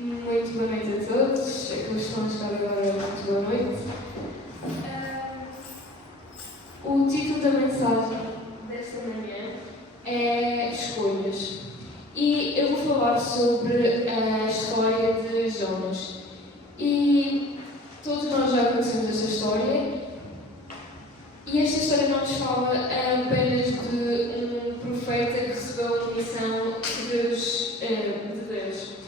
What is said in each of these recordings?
Muito boa noite a todos, aqueles que estão a estar agora, muito boa noite. O título da mensagem desta manhã é Escolhas. E eu vou falar sobre a história de Jonas. E todos nós já conhecemos esta história. E esta história não nos fala apenas de um profeta que recebeu a missão de Deus.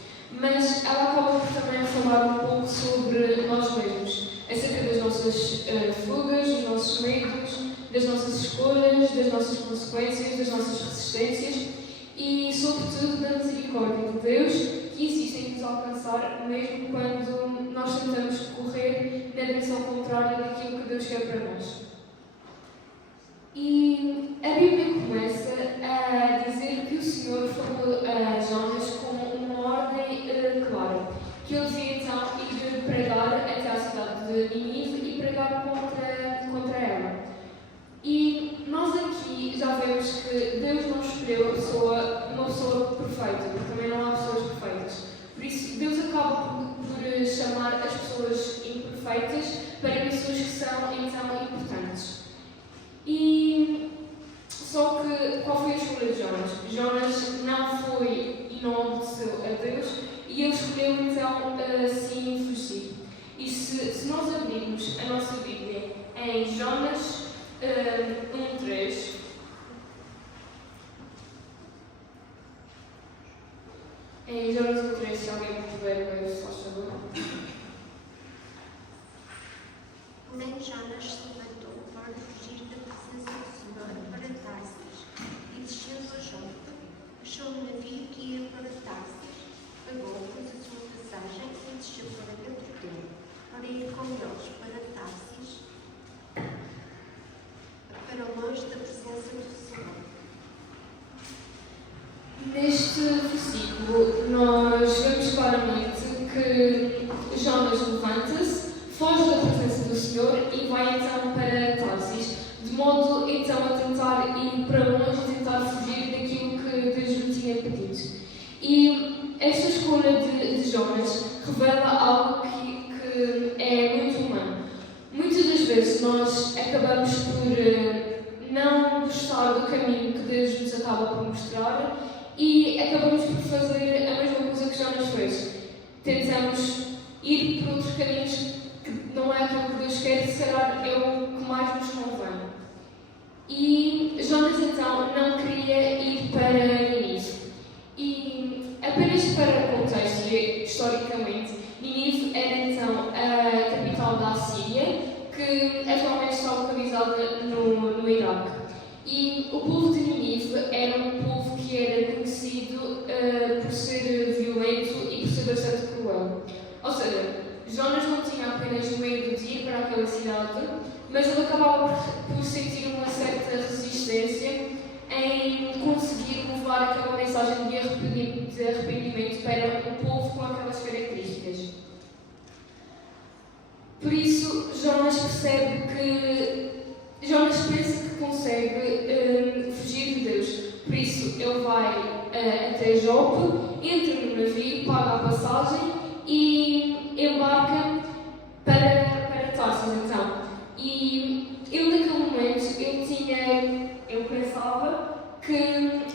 Mas ela acaba por também falar um pouco sobre nós mesmos, acerca das nossas fugas, dos nossos medos, das nossas escolhas, das nossas consequências, das nossas resistências e, sobretudo, da misericórdia de Deus que existe em nos alcançar, mesmo quando nós tentamos correr na direção contrária daquilo que Deus quer para nós. E a Bíblia começa a dizer que o Senhor falou a Jonas com uma ordem clara, que ele devia então ir pregar até à cidade de Nínive e pregar contra ela. E nós aqui já vemos que Deus não escolheu uma pessoa perfeita, porque também não há pessoas perfeitas. Por isso, Deus acaba por chamar as pessoas imperfeitas para missões que são então importantes. E só que qual foi a escolha de Jonas? Jonas não foi e não obedeceu a Deus e ele escolheu então assim fugir. E se nós abrirmos a nossa Bíblia em Jonas 1:3, em Jonas 1:3, se alguém puder ver, se faz favor. Nem Jonas se levantou para fugir da presença do Senhor para Tarsis e descendo a Jope, achou um navio que ia para Tarsis, pagou, pois a sua passagem e desceu para dentro dele, para ir com eles para Tarsis, para longe da presença do Senhor. Neste versículo, nós vemos claramente que Jonas levanta-se, foge da presença do Senhor e vai então para Tarsis, de modo então a tentar ir para longe e tentar fugir daquilo que Deus lhe tinha pedido. E esta escolha de Jonas revela algo que é muito humano. Muitas das vezes nós acabamos por não gostar do caminho que Deus nos acaba por mostrar e acabamos por fazer a mesma coisa que Jonas fez. Tentamos ir por outros caminhos que não é aquilo que Deus quer, se calhar é o que mais nos convém. E Jonas então não queria ir para Nínive. E apenas para contexto, historicamente, Nínive era então a capital da Assíria, que atualmente está localizada no Iraque. E o povo de Nínive era um povo que era conhecido por ser violento e por ser bastante cruel. Ou seja, Jonas não tinha apenas medo de ir para aquela cidade, mas ele acabava por sentir uma certa resistência em conseguir levar aquela mensagem de arrependimento para um povo com aquelas características. Por isso, Jonas pensa que consegue fugir de Deus. Por isso, ele vai até Jope, entra no navio, paga a passagem e embarca para Tarsis, então. E ele, naquele momento, eu pensava que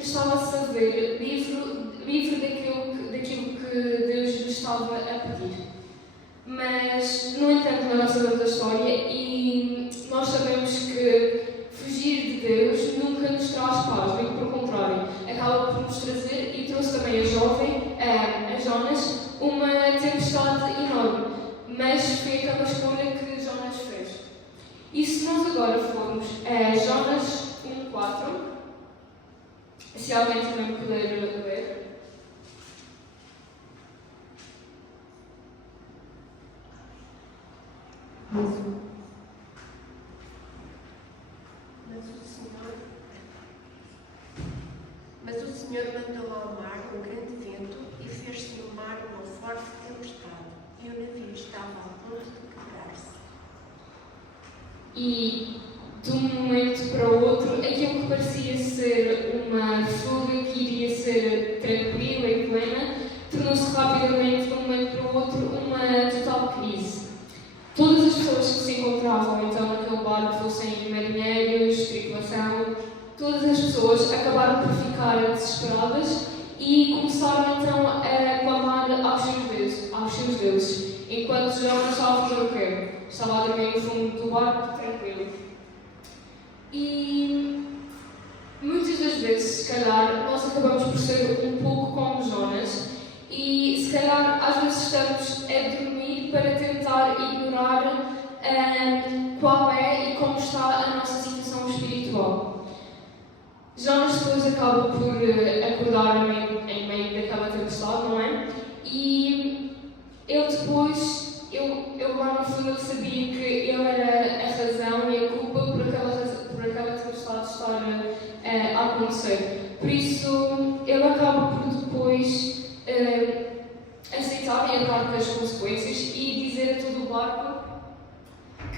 estava-se a ver livre daquilo que Deus lhe estava a pedir. Mas, no entanto, nós sabemos a história e nós sabemos que fugir de Deus nunca nos traz paz, bem pelo contrário, acaba por nos trazer, e trouxe também a Jonas, uma tempestade enorme. Mas foi aquela escolha que Jonas fez. E se nós agora formos a Jonas 1:4, se alguém também puder ler. Mas o Senhor mandou ao mar um grande vento e fez-se no mar uma forte tempestade, e o navio estava a ponto de quebrar-se. E, de um momento para o outro, aquilo que parecia ser uma fuga que iria ser tranquila e plena, tornou-se tornou-se rapidamente, de um momento para o outro, uma total crise. Todas as pessoas que se encontravam então naquele barco, fossem marinheiros, tripulação, todas as pessoas acabaram por ficar desesperadas e começaram então a clamar aos seus deuses, enquanto Jonas estava a fazer o quê? Estava a dormir no fundo do barco, tranquilo. E muitas das vezes, se calhar, nós acabamos por ser um pouco como Jonas e, se calhar, às vezes estamos a dormir para tentar ignorar qual é e como está a nossa situação espiritual. Jonas depois acaba por acordar em meio daquela tempestade, não é? E ele depois, ele lá no fundo ele sabia que ele era a razão e a culpa por aquela tempestade estar a acontecer. Por isso, ele acaba por depois aceitar e arcar com as consequências e dizer a todo o barco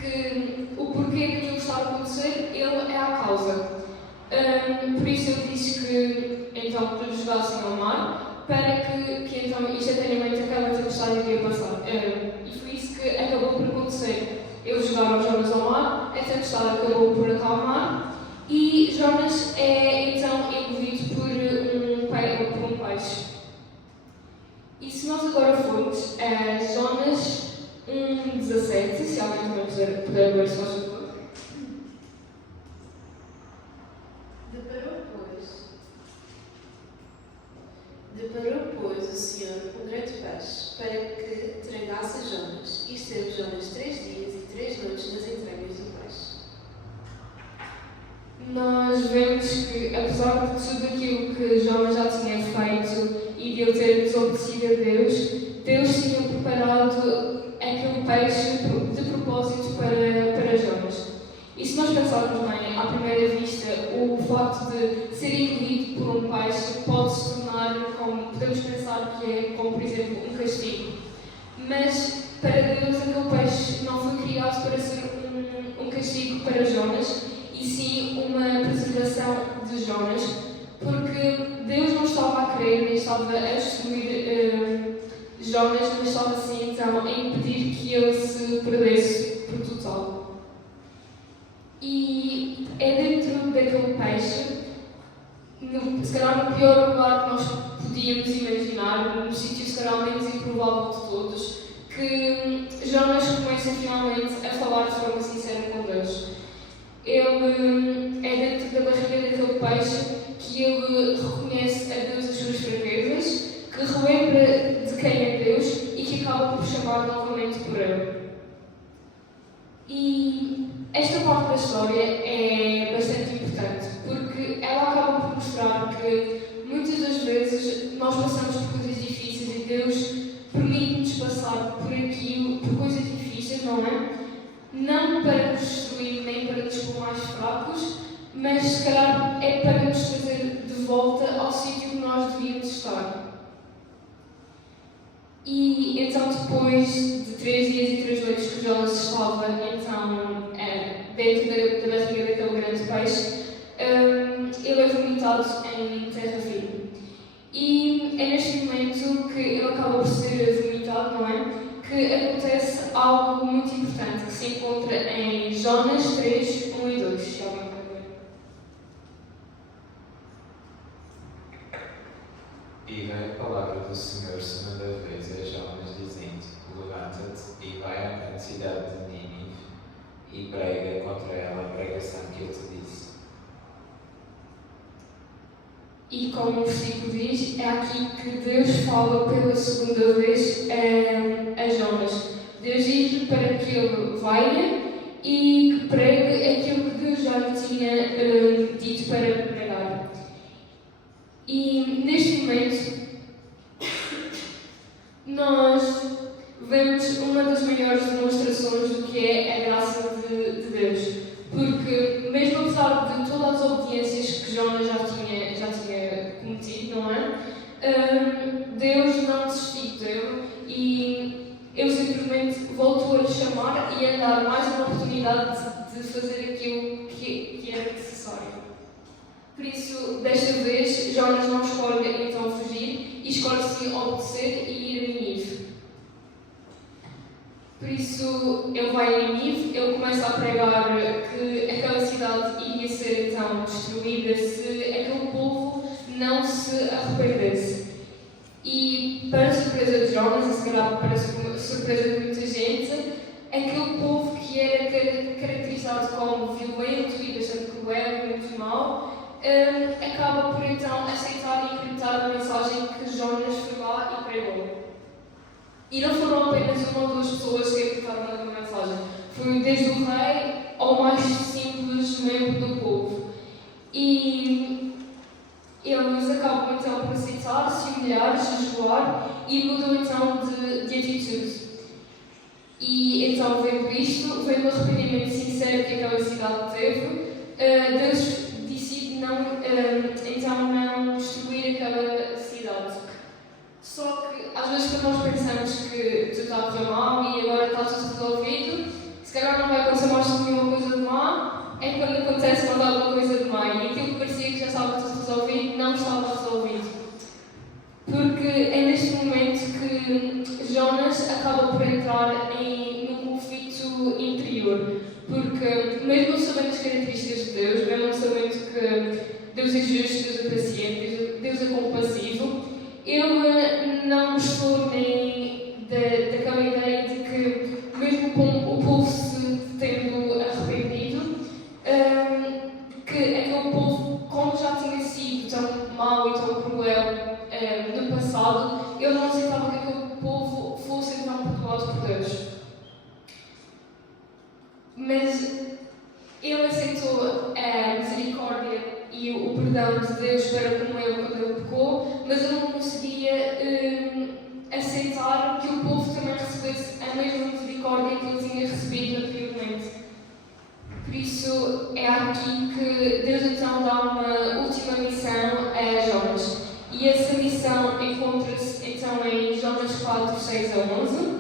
que o porquê daquilo está a acontecer, ele é a causa. Por isso ele disse que então que lhes jogassem ao mar para que então instantaneamente aquela tempestade iria passar. E foi isso que acabou por acontecer. Eles jogaram Jonas ao mar, a tempestade acabou por acalmar e Jonas é então engolido por um peixe. E se nós agora formos a Jonas 1,17, se alguém também puder ver, se faz favor. Deparou, pois, o Senhor um grande peixe para que tragasse Jonas, e esteve Jonas 3 dias e 3 noites nas entranhas do peixe. Nós vemos que, apesar de tudo aquilo que Jonas já tinha feito e de ele ter desobedecido a Deus tinha preparado aquele peixe de propósito para Jonas. E se nós pensarmos bem, à primeira vista, o facto de ser engolido por um peixe pode se tornar, como podemos pensar que é, como por exemplo, um castigo. Mas para Deus aquele peixe não foi criado para ser um castigo para Jonas, e sim uma preservação de Jonas, porque Deus não estava a querer, nem estava a destruir Jonas, mas estava assim então a impedir que ele se perdesse por total. E é dentro daquele peixe, se calhar no pior lugar que nós podíamos imaginar, no sítio se calhar menos improvável de todos, que Jonas começa finalmente a falar de forma sincera com Deus. Ele é dentro da barriga daquele peixe que ele reconhece a Deus as suas fraquezas, que relembra de quem é Deus e que acaba por chamar novamente por ele. E esta parte da história é bastante importante, porque ela acaba por mostrar que muitas das vezes nós passamos por coisas difíceis e Deus permite-nos passar por aquilo, por coisas difíceis, não é? Não para nos destruir nem para nos pôr mais fracos, mas se calhar é para nos trazer de volta ao sítio que nós devíamos estar. E então depois de 3 dias e 3 noites que Jonas estava então, dentro da barriga daquele grande peixe, ele é vomitado em terra firme. E é neste momento que ele acaba por ser vomitado, não é? Que acontece algo muito importante que se encontra em Jonas 3, 1 e 2. Se alguém pode ver. E veio a palavra do Senhor segunda vez a Jonas, dizendo: Levanta-te e vai à grande cidade de Nínive e prega contra ela a pregação que eu te disse. E como o versículo diz, é aqui que Deus fala pela segunda vez a Jonas. Deus diz-lhe para que ele vá e que pregue aquilo que Deus já lhe tinha dito para pregar. E neste momento, nós vemos uma das maiores demonstrações do que é a graça de Deus. Porque, mesmo apesar de todas as obediências que Jonas já tinha cometido, não é? Deus não desistiu dele e ele simplesmente voltou a lhe chamar e a dar mais uma oportunidade de fazer aquilo que era necessário. Por isso, desta vez, Jonas não escolhe então fugir e escolhe-se obedecer e ir a Nínive. Por isso, ele vai a Nínive, ele começa a pregar que aquela cidade iria ser então destruída se aquele povo não se arrependesse. E, para a surpresa de Jonas, e se calhar para a surpresa de muita gente, aquele povo que era caracterizado como violento e bastante cruel e muito mau, acaba por então aceitar e acreditar na mensagem que Jonas foi lá e pregou. E não foram apenas uma ou duas pessoas que acreditaram naquela mensagem, foi desde o rei ao mais simples membro do povo. E eles acabam então por aceitar, se humilhar, jejuar e mudam então de atitude. E então, vendo isto, vendo o arrependimento sincero que aquela cidade teve, Deus decide então não destruir aquela cidade. Só que às vezes quando nós pensamos que tudo está a correr mal e agora está tudo resolvido, se calhar não vai acontecer mais nenhuma coisa de má, é quando acontece mais alguma coisa de má. E aquilo que parecia que já estava tudo resolvido, não estava resolvido. Porque é neste momento que Jonas acaba por entrar num conflito interior. Porque, mesmo sabendo as características de Deus, mesmo sabendo que Deus é justo, Deus é paciente, Deus é compassivo, ele não gostou nem daquela ideia de que, mesmo com o povo se tendo arrependido, que aquele povo, como já tinha sido tão mau e tão cruel no passado, ele não aceitava que aquele povo fosse então perdoado por Deus. Mas ele aceitou a misericórdia e o perdão de Deus para com ele quando ele pecou, mas ele não conseguia aceitar que o povo também recebesse a mesma misericórdia que ele tinha recebido anteriormente. Por isso é aqui que Deus então dá uma última missão a Jonas. E essa missão encontra-se então em Jonas 4, 6 a 11.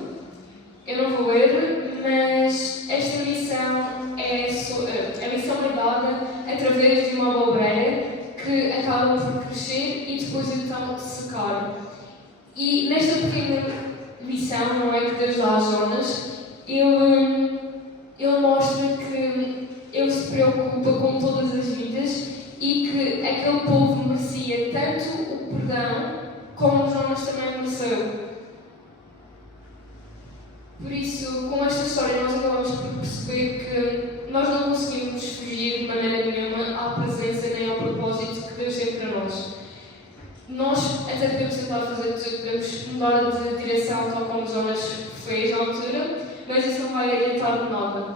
Eu não vou ler, mas esta missão a missão é dada através de uma obreira que acaba por crescer e depois então secar. E nesta pequena missão, não é, que Deus dá a Jonas, ele mostra que ele se preocupa com todas as vidas e que aquele povo merecia tanto o perdão como Jonas também mereceu. Por isso, com esta história, nós acabamos por perceber que nós não conseguimos fugir de maneira nenhuma à presença nem ao propósito que Deus tem para nós. Nós até podemos tentar fazer tudo, podemos mudar de direção, tal como Jonas fez à altura, mas isso não vai adiantar de nada.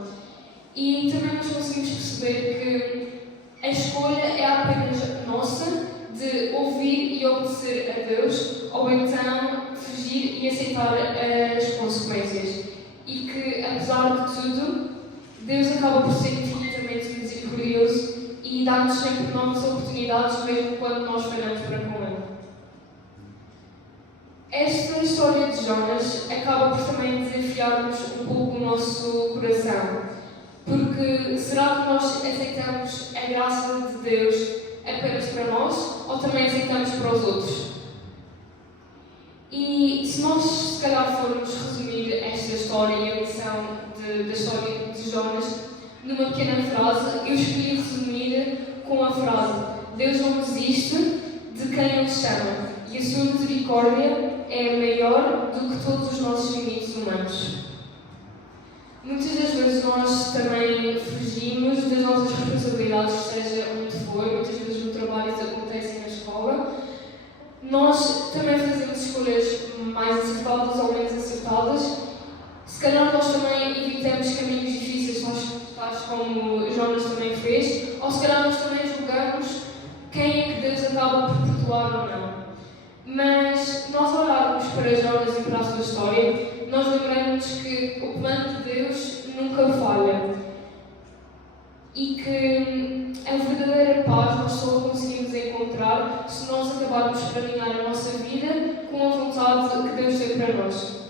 E também nós conseguimos perceber que a escolha é apenas nossa de ouvir e obedecer a Deus, ou então fugir e aceitar as consequências. E que, apesar de tudo, Deus acaba por ser infinitamente misericordioso e dá-nos sempre novas oportunidades, mesmo quando nós falhamos para com Ele. Esta história de Jonas acaba por também desafiar-nos um pouco o nosso coração. Porque será que nós aceitamos a graça de Deus apenas para nós ou também aceitamos para os outros? E se nós, se calhar, formos resumir esta história e a lição da história de Jonas numa pequena frase, eu escolhi resumir com a frase: Deus não desiste de quem Ele chama e a sua misericórdia é maior do que todos os nossos limites humanos. Muitas das vezes nós também fugimos das nossas responsabilidades, seja onde for, muitas vezes no trabalho isso acontece na escola. Nós também fazemos escolhas mais acertadas ou menos acertadas. Se calhar nós também evitamos caminhos difíceis, tais como Jonas também fez, ou se calhar nós também julgamos quem é que Deus acaba por perdoar ou não. Mas nós olharmos para Jonas e para a sua história, nós lembramos que o plano de Deus nunca falha e que a verdadeira paz nós só conseguimos encontrar se nós acabarmos de caminhar a nossa vida com a vontade que Deus tem para nós.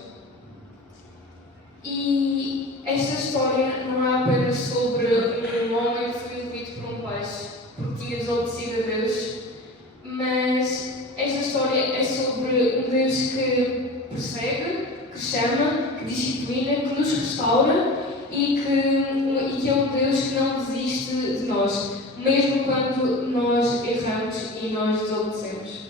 E esta história não é apenas sobre um homem que foi engolido por um peixe porque tinha desobedecido a Deus, mas esta história é sobre que persegue, que chama, que disciplina, que nos restaura e que é um Deus que não desiste de nós, mesmo quando nós erramos e nós desobedecemos.